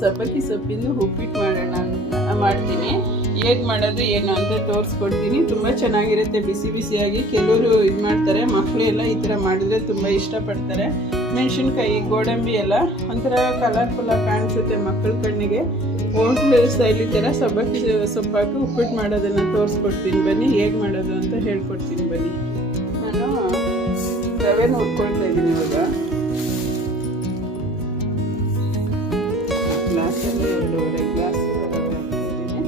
ಸಬ್ಬಕ್ಕಿ ಸೊಪ್ಪಿಂದು ಉಪ್ಪಿಟ್ಟು ಮಾಡ್ತೀನಿ. ಹೇಗೆ ಮಾಡೋದು ಏನು ಅಂತ ತೋರಿಸ್ಕೊಡ್ತೀನಿ. ತುಂಬ ಚೆನ್ನಾಗಿರುತ್ತೆ, ಬಿಸಿ ಬಿಸಿಯಾಗಿ. ಕೆಲವರು ಇದು ಮಾಡ್ತಾರೆ, ಮಕ್ಕಳು ಎಲ್ಲ ಈ ಥರ ಮಾಡಿದರೆ ತುಂಬ ಇಷ್ಟಪಡ್ತಾರೆ. ಮೆಣಸಿನ್ಕಾಯಿ, ಗೋಡಂಬಿ ಎಲ್ಲ ಒಂಥರ ಕಲರ್ಫುಲ್ಲಾಗಿ ಕಾಣಿಸುತ್ತೆ ಮಕ್ಕಳ ಕಣ್ಣಿಗೆ. ಹೋಟ್ಲು ಸ್ಟೈಲ್ ಈ ಥರ ಸಬ್ಬಕ್ಕಿ ಸೊಪ್ಪು ಹಾಕಿ ಉಪ್ಪಿಟ್ಟು ಮಾಡೋದನ್ನು ತೋರಿಸ್ಕೊಡ್ತೀನಿ ಬನ್ನಿ. ಹೇಗೆ ಮಾಡೋದು ಅಂತ ಹೇಳ್ಕೊಡ್ತೀನಿ ಬನ್ನಿ. ನಾನು ರವೆನ ಹುರ್ಕೊಳ್ತಾ ಇದ್ದೀನಿ. ಇವಾಗ ಗ್ಲಾಸಲ್ಲಿ 2.5 ಗ್ಲಾಸ್ ರವೆ ಹಾಕ್ತಿದ್ದೀನಿ.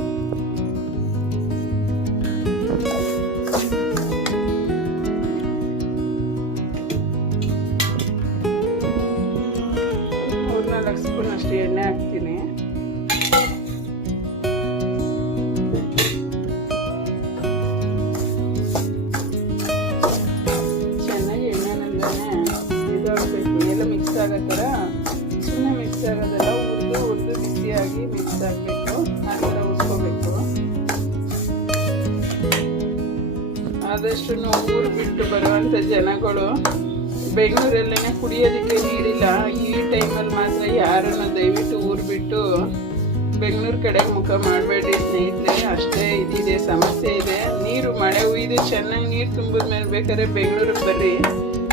ಮೂರು 4 ಸ್ಪೂನ್ ಅಷ್ಟು ಎಣ್ಣೆ ಹಾಕ್ತೀನಿ. ಚೆನ್ನಾಗಿ ಎಣ್ಣೆನಲ್ಲೇ ಇದಾಗಬೇಕು, ಎಲ್ಲ ಮಿಕ್ಸ್ ಆಗೋ ಥರ. ಸುಮ್ಮನೆ ಮಿಕ್ಸ್ ಆಗೋದೆಲ್ಲ ಹುರಿದು ಬಿಸಿಯಾಗಿ ಮಿಕ್ಸ್ ಆಗಬೇಕು. ಆ ಥರ ಉಸ್ಕೋಬೇಕು. ಆದಷ್ಟು ಊರು ಬಿಟ್ಟು ಬರುವಂಥ ಜನಗಳು ಬೆಂಗಳೂರಲ್ಲೇ ಕುಡಿಯೋದಕ್ಕೆ ನೀರಿಲ್ಲ. ಈ ಟೈಮಲ್ಲಿ ಮಾತ್ರ ಯಾರನ್ನು ದಯವಿಟ್ಟು ಊರು ಬಿಟ್ಟು ಬೆಂಗಳೂರು ಕಡೆ ಮುಖ ಮಾಡಬೇಡಿ ಸ್ನೇಹಿತರೆ. ಅಷ್ಟೇ ಇದಿದೆ, ಸಮಸ್ಯೆ ಇದೆ. ನೀರು ಮಳೆ ಹುಯ್ದು ಚೆನ್ನಾಗಿ ನೀರು ತುಂಬಿದ ಮೇಲೆ ಬೇಕಾದ್ರೆ ಬೆಂಗಳೂರಿಗೆ ಬರ್ರಿ.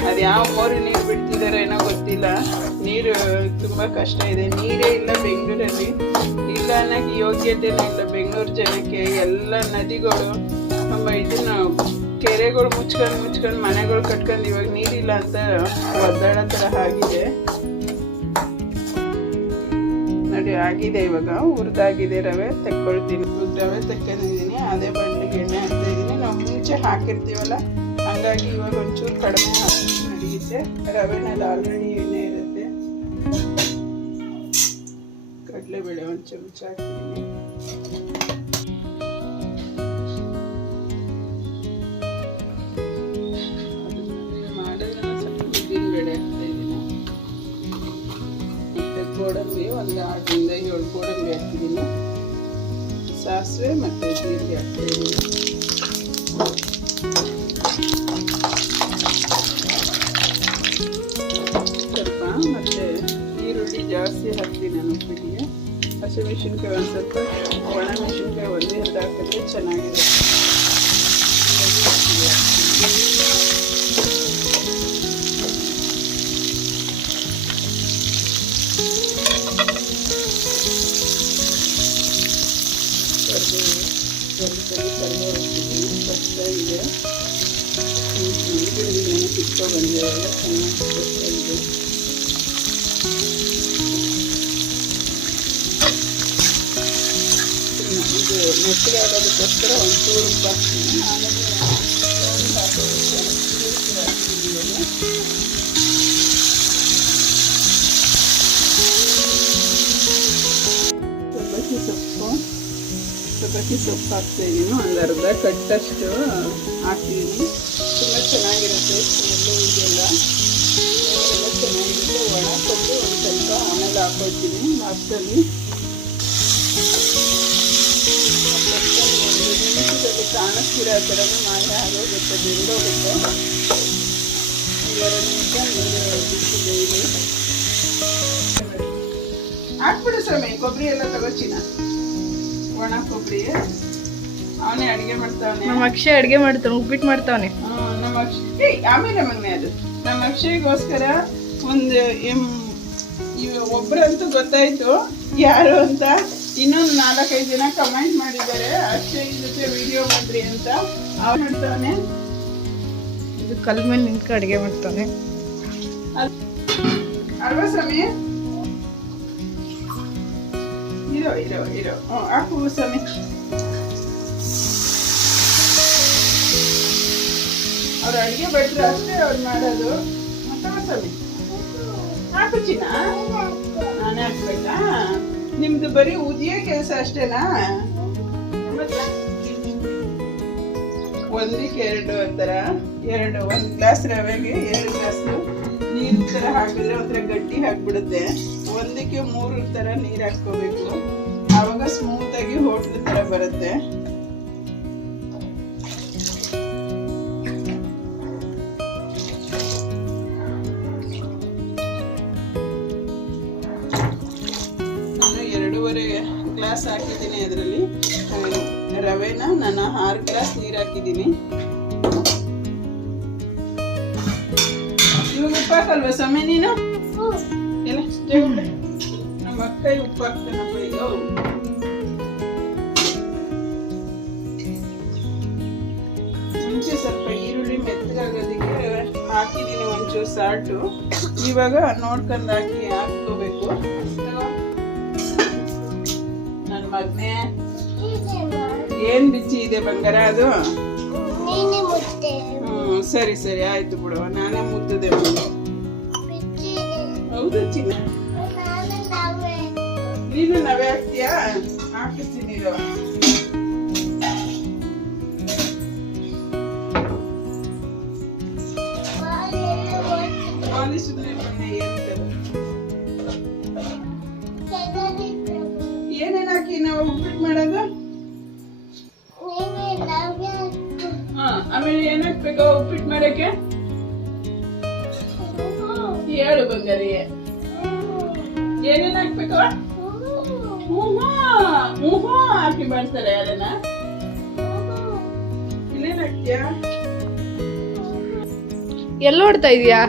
ಅದು ಯಾವ ಮೋರಿ ನೀರು ಬಿಡ್ತಿದಾರೋ ಏನೋ ಗೊತ್ತಿಲ್ಲ. ನೀರು ತುಂಬ ಕಷ್ಟ ಇದೆ. ನೀರೇ ಇಲ್ಲ ಬೆಂಗಳೂರಲ್ಲಿ. ಇಲ್ಲ ಅನ್ನೋಕ್ಕೆ ಯೋಗ್ಯತೆಯೂ ಇಲ್ಲ ಬೆಂಗಳೂರು ಜನಕ್ಕೆ. ಎಲ್ಲ ನದಿಗಳು ಇದನ್ನು ಕೆರೆಗಳು ಮುಚ್ಕೊಂಡು ಮನೆಗಳು ಕಟ್ಕೊಂಡು ಇವಾಗ ನೀರಿಲ್ಲ ಅಂತ ಒದ್ದಾಡೋ ಥರ ಆಗಿದೆ ನೋಡಿ. ಆಗಿದೆ, ಇವಾಗ ಹುರಿದಾಗಿದೆ. ರವೆ ತಕ್ಕೊಳ್ತೀನಿ. ರವೆ ತಕ್ಕೊಂಡಿದ್ದೀನಿ. ಅದೇ ಬಂಡಿಗೆ ಎಣ್ಣೆ ಹಾಕ್ತಾ ಇದ್ದೀನಿ. ನಾವು ಮುಂಚೆ ಹಾಕಿರ್ತೀವಲ್ಲ, ಹಾಗಾಗಿ ಇವಾಗ ಒಂಚೂರು ಕಡಿಮೆ ಹಾಕಿ ನಡೆಯುತ್ತೆ. ರವೆನಲ್ಲಿ ಆಲ್ರೆಡಿ ಎಣ್ಣೆ ಇರುತ್ತೆ. ಕಡಲೆಬೇಳೆ ಒಂದು ಚಮಚ ಹಾಕ್ತೀನಿ. ಗೋಡಂಬಿ ಒಂದು 6ರಿಂದ 7 ಗೋಡಂಬಿ ಹಾಕ್ತಿದ್ದೀನಿ. ಸಾಸಿವೆ ಮತ್ತು ಜೀರಿಗೆ ಹಾಕ್ತಿದ್ದೀನಿ. ಸ್ವಲ್ಪ ಮತ್ತು ಈರುಳ್ಳಿ ಜಾಸ್ತಿ ಹಾಕ್ತೀನಿ ನಾನು ಉಪ್ಪಿಟ್ಟಿಗೆ. ಹಸಿಮೆಣಸಿನ್ಕಾಯಿ ಒಂದು ಸ್ವಲ್ಪ, ಒಣ ಮೆಣಸಿನ್ಕಾಯಿ 1-2 ಹಾಕಿದ್ರೆ ಚೆನ್ನಾಗಿದೆ. ಇದೆ ಕಿತ್ಕೊ ಬಂದಿರಲ್ಲ, ಚೆನ್ನಾಗಿ ಇದೆ. ಇದು ಮೆತ್ತಗೆ ಆಗೋದಕ್ಕೋಸ್ಕರ ಒಂಚೂರು ಉಪ್ಪು ಹಾಕ್ತೀನಿ. ಸಬ್ಬಕ್ಕಿ ಸೊಪ್ಪು ಹಾಕ್ತಾಯಿದ್ದೀನಿ. ಒಂದು ಅರ್ಧ ಕಟ್ಟಷ್ಟು ಹಾಕಿದ್ದೀನಿ. ತುಂಬ ಚೆನ್ನಾಗಿರುತ್ತೆ ಸ್ಮೆಲ್ಲು. ಇದೆಲ್ಲ ಚೆನ್ನಾಗಿರುತ್ತೆ. ಒಣ ಕೊಬ್ಬರಿ ಒಂದು ಸ್ವಲ್ಪ ಆಮೇಲೆ ಹಾಕ್ಕೊಳ್ತೀನಿ ಲಾಸ್ಟಲ್ಲಿ. ಒಂದು ನಿಮಿಷದಲ್ಲಿ ಕಾಣಿಸ್ತಿರೋ ಆ ಥರನೂ ಮಾಯ ಆಗೋಗುತ್ತೆ, ಬೆಂದೋಗುತ್ತೆ. 2 ನಿಮಿಷ ನೀರು ಬಿಟ್ಟು ಬೇಯಿಲಿ. ಹಾಕ್ಬಿಡು ಸ್ವಾಮಿ. ಕೊಬ್ಬರಿ ಎಲ್ಲ ತಗೋಚಿನ. ಒಣ ಕೊಬ್ಬರಿ ಅವನೇ ಅಡುಗೆ ಮಾಡ್ತಾವನೆ. ನಮ್ಮ ಅಕ್ಷಯ್ ಅಡುಗೆ ಮಾಡ್ತಾನೆ, ಉಪ್ಪಿಟ್ಟು ಮಾಡ್ತಾವನೆ. ನಮ್ಮ ಅಕ್ಷಯ್ ಆಮೇಲೆ ಮಗನೇ ಅದು ನಮ್ಮ ಅಕ್ಷಯ್ಗೋಸ್ಕರ ಒಂದು ಒಬ್ಬರಂತೂ ಗೊತ್ತಾಯ್ತು ಯಾರು ಅಂತ. ಇನ್ನೊಂದು 4-5 ಜನ ಕಮೆಂಟ್ ಮಾಡಿದ್ದಾರೆ ಅಕ್ಷಯ್ ಜೊತೆ ವಿಡಿಯೋ ಮಾಡ್ರಿ ಅಂತ. ಅವ್ರು ಮಾಡ್ತಾವನೆ. ಇದು ಕಲ್ ಮೇಲೆ ನಿಂತ್ಕೊಂಡು ಅಡುಗೆ ಮಾಡ್ತಾನೆ ಅಲ್ವಾ ಸ್ವಾಮಿ? ಇರೋ ಹಾಕು ಸ್ವಾಮಿ. ಅವ್ರು ಅಡುಗೆ ಭಟ್ರು ಅಷ್ಟೇ ಅವ್ರು ಮಾಡೋದು. ಮತ್ತೆ ಸ್ವಾಮಿ ಹಾಕು ಚಿನ್ನ. ನಾನೇ ಹಾಕ್ಬೇಕಾ? ನಿಮ್ದು ಬರೀ ಉದಿಯೋ ಕೆಲಸ ಅಷ್ಟೇನಾ? ಮತ್ತೆ 1ಕ್ಕೆ 2 ಅಂತಾರ. 1 ಗ್ಲಾಸ್ ರವೆಗೆ 2 ಗ್ಲಾಸ್ ನೀರು ಥರ ಹಾಕಿದ್ರೆ ಒಂಥರ ಗಟ್ಟಿ ಹಾಕ್ಬಿಡುತ್ತೆ. 1ಕ್ಕೆ 3 ಥರ ನೀರು ಹಾಕ್ಕೋಬೇಕು. ಆವಾಗ ಸ್ಮೂತಾಗಿ ಹೋಟ್ಲು ಥರ ಬರುತ್ತೆ. ನಾನು ಗ್ಲಾಸ್ ಹಾಕಿದ್ದೀನಿ. ಅದರಲ್ಲಿ ರವೆನ ನಾನು 6 ಗ್ಲಾಸ್ ನೀರು ಹಾಕಿದ್ದೀನಿ. ಇವಾಗ ಉಪ್ಪು ಹಾಕಲ್ವಾ ಸಮಯ ನೀನು? ಎಲ್ಲ ನಮ್ಮ ಅಕ್ಕ ಉಪ್ಪು ಹಾಕ್ತಾನಪ್ಪ ಈಗ. ಮುಂಚೆ ಸ್ವಲ್ಪ ಈರುಳ್ಳಿ ಮೆತ್ತಗಾಗೋದಕ್ಕೆ ಹಾಕಿದ್ದೀನಿ ಒಂಚೂರು ಸಾಲ್ಟು. ಇವಾಗ ನೋಡ್ಕೊಂಡು ಹಾಕ್ಕೋಬೇಕು. ನನ್ನ ಮಗನೇ ಏನ್ ಬಿಚ್ಚಿ ಇದೆ ಬಂಗಾರ ಅದು? ಸರಿ ಸರಿ ಆಯ್ತು ಬಿಡುವ, ನಾನೇ ಮುತ್ತದೆ. ಹೌದು ಚಿನ್ನ, ನೀನು ನವೆ ಹಾಕ್ತೀಯಾ? ಹಾಕಿಸ್ತೀನಿ ಇದು. ಏನೇನು ಹಾಕಿ ನಾವು ಉಪ್ಪಿಟ್ಟು ಮಾಡೋದು? ಆಮೇಲೆ ಏನ್ ಹಾಕ್ಬೇಕು ಉಪ್ಪಿಟ್ಟು ಮಾಡಕ್ಕೆ? ಹೇಳು ಬಂಗಾರಿ, ಏನೇನ್ ಹಾಕ್ಬೇಕು? ಹಾಕಿ ಮಾಡ್ತಾರೆ ಯಾರನ್ನ? ಇನ್ನೇನ್ ಹಾಕ್ತೀಯಾ? ಎಲ್ಲ ಓಡ್ತಾ ಇದೀಯಾ?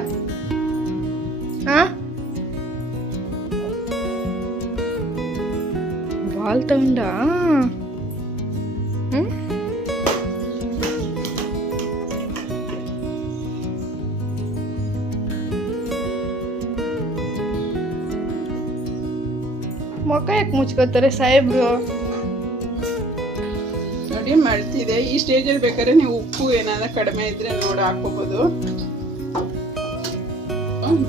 ಬಾಲ್ ತಗೊಂಡ ಮೊಕ್ಕ ಯಾಕೆ ಮುಚ್ಕೋತಾರೆ ಸಾಹೇಬ್ರು? ನೋಡಿ ಮಾಡ್ತಿದೆ. ಈ ಸ್ಟೇಜಲ್ಲಿ ಬೇಕಾದ್ರೆ ನೀವು ಉಪ್ಪು ಏನಾದ್ರು ಕಡಿಮೆ ಇದ್ರೆ ನೋಡಿ ಹಾಕೋಬಹುದು.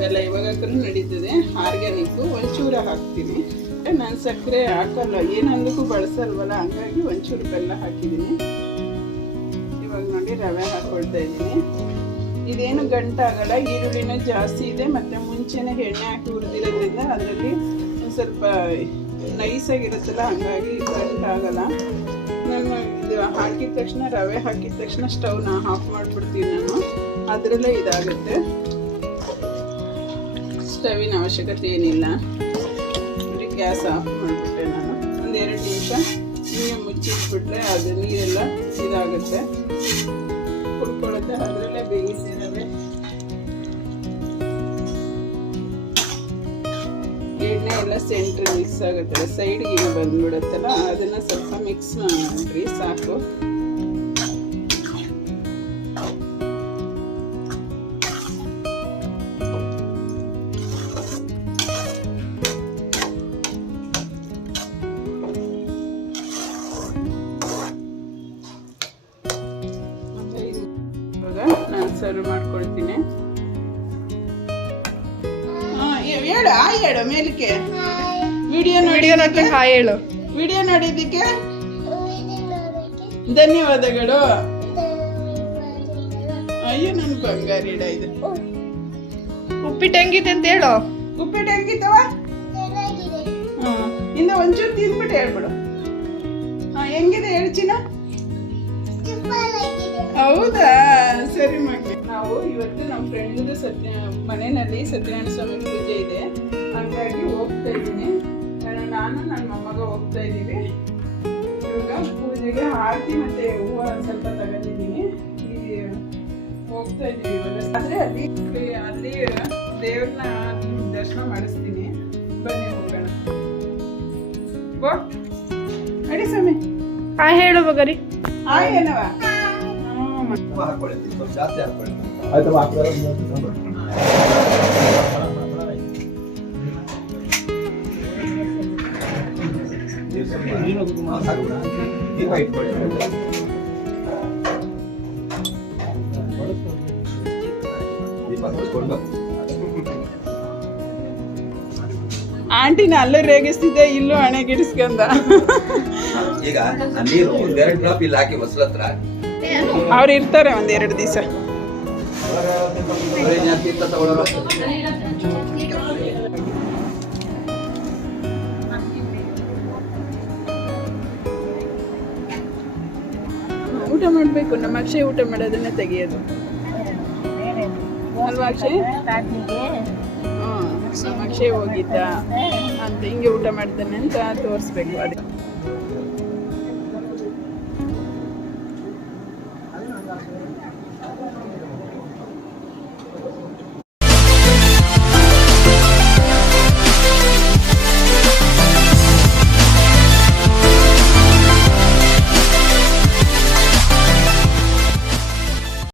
ಬೆಲ್ಲ ಇವಾಗ ಹಾಕಿದ್ರು ನಡೀತದೆ. ಆರ್ಗ್ಯಾನಿಕ್ ಒಂಚೂರ ಹಾಕ್ತೀನಿ. ನಾನು ಸಕ್ಕರೆ ಹಾಕಲ್ಲ, ಏನಂದಕ್ಕೂ ಬಳಸಲ್ವಲ್ಲ, ಹಂಗಾಗಿ ಒಂಚೂರು ಬೆಲ್ಲ ಹಾಕಿದ್ದೀನಿ. ಇವಾಗ ನೋಡಿ ರವೆ ಹಾಕೊಳ್ತಾ ಇದ್ದೀನಿ. ಇದೇನು ಗಂಟಾಗಲ್ಲ, ಈರುಳ್ಳಿನೂ ಜಾಸ್ತಿ ಇದೆ, ಮತ್ತೆ ಮುಂಚೆನೆ ಎಣ್ಣೆ ಹಾಕಿ ಹುರಿದಿರೋದ್ರಿಂದ ಅದರಲ್ಲಿ ಸ್ವಲ್ಪ ನೈಸಾಗಿರುತ್ತಲ್ಲ, ಹಂಗಾಗಿ ಗಂಟಾಗಲ್ಲ. ನಾನು ಇದು ಹಾಕಿದ ತಕ್ಷಣ, ರವೆ ಹಾಕಿದ ತಕ್ಷಣ ಸ್ಟವ್ನ ಆಫ್ ಮಾಡಿಬಿಡ್ತೀನಿ ನಾನು, ಅದರಲ್ಲೇ ಇದಾಗುತ್ತೆ. ಸ್ಟವಿನ ಅವಶ್ಯಕತೆ ಏನಿಲ್ಲ. ಗ್ಯಾಸ್ ಆಫ್ ಮಾಡಿಬಿಟ್ಟೆ ನಾನು. 1-2 ನಿಮಿಷ ನೀರು ಮುಚ್ಚಿಟ್ಬಿಟ್ರೆ ಅದು ನೀರೆಲ್ಲ ಇದಾಗುತ್ತೆ, ಕುಡ್ಕೊಳ್ಳುತ್ತೆ. ಅದರಲ್ಲೇ ಬೇಯಿಸಿರವೆ ಎಣ್ಣೆ ಎಲ್ಲ ಸೆಂಟ್ರ್ ಮಿಕ್ಸ್ ಆಗುತ್ತಲ್ಲ, ಸೈಡ್ಗೆ ಏನು ಬಂದ್ಬಿಡುತ್ತಲ್ಲ, ಅದನ್ನ ಸ್ವಲ್ಪ ಮಿಕ್ಸ್ ಮಾಡ್ರಿ ಸಾಕು. ನಾನು ಸರ್ವ್ ಮಾಡ್ಕೊಳ್ತೀನಿ. ಹೇಳು ಹಾಯ್ ಹೇಳು ಮೇಲಕ್ಕೆ. ವಿಡಿಯೋ ನೋಡಕ್ಕೆ ಹಾಯ್ ಹೇಳು. ವಿಡಿಯೋ ನೋಡಿದ್ದಕ್ಕೆ ಧನ್ಯವಾದಗಳು. ಅಯ್ಯೋ ನನ್ನ ಬಂಗಾರಿಡ ಇದು. ಉಪ್ಪಿಟ್ಟು ಹೆಂಗಿದೆ ಅಂತ ಹೇಳು. ಉಪ್ಪಿಟ್ಟು ಹೆಂಗಿತ್ತವ? ಇನ್ನು ಒಂಚೂರು ತಿಂದ್ಬಿಟ್ಟು ಹೇಳ್ಬಿಡು. ಹೆಂಗಿದೆ ಹೇಳ್ಚಿನ? ಹೌದಾ, ಸರಿ ಮಕ್ಕಳು. ನಾವು ಇವತ್ತು ನಮ್ಮ ಫ್ರೆಂಡ್ದು ಮನೆಯಲ್ಲಿ ಸತ್ಯನಾರಾಯಣ ಸ್ವಾಮಿ ಪೂಜೆ ಇದೆ, ಹಂಗಾಗಿ ಹೋಗ್ತಾ ಇದ್ದೀನಿ. ನಾನು ನನ್ನ ಮೊಮ್ಮಗ ಹೋಗ್ತಾ ಇದ್ದೀವಿ. ಇವಾಗ ಪೂಜೆಗೆ ಆರತಿ ಮತ್ತೆ ಹೂವು ಒಂದು ಸ್ವಲ್ಪ ತಗೊಂಡಿದ್ದೀನಿ. ಹೋಗ್ತಾ ಇದ್ದೀವಿ ಇವಾಗ. ಆದರೆ ಅಲ್ಲಿ ದೇವ್ರನ್ನ ದರ್ಶನ ಮಾಡಿಸ್ತೀನಿ. ಬನ್ನಿ ಹೋಗೋಣ. ಗೋ ಅಡಿ ಸ್ವಾಮಿ. ಹಾಯ್ ಹೇಳು ಬಗರಿ. ಹಾಯ್ ಏನವ? ಜಾಸ್ತಿ ಹಾಕೊಳ್ಳಿ ಆಯ್ತು. ದೀಪ ಇಟ್ಕೊಳ್ಳಿ. ದೀಪ ಹಚ್ಕೊಂಡು ಆಂಟಿನ ಅಲ್ಲೂ ರೇಗಿಸ್ತಿದ್ದೆ, ಇಲ್ಲೂ ಹಣೆಗಿಡಿಸ್ಕೊಂಡ. ಈಗ ನೀರು 2 ಡ್ರಾಪ್ ಇಲ್ಲಿ ಹಾಕಿ ಹೊಸಲತ್ರ ಅವ್ರು ಇರ್ತಾರೆ 1-2 ದಿವಸ. ಊಟ ಮಾಡಬೇಕು. ನಮ್ಮ ಅಕ್ಷಯ್ ಊಟ ಮಾಡೋದನ್ನ ತೆಗಿಯೋದು ಅಲ್ವಾ ಅಕ್ಷಯ್? ನಮ್ಮ ಅಕ್ಷಯ್ ಹೋಗಿದ್ದ ಅಂತ ಹಿಂಗೆ ಊಟ ಮಾಡ್ತಾನೆ ಅಂತ ತೋರಿಸ್ಬೇಕು ಅದಕ್ಕೆ.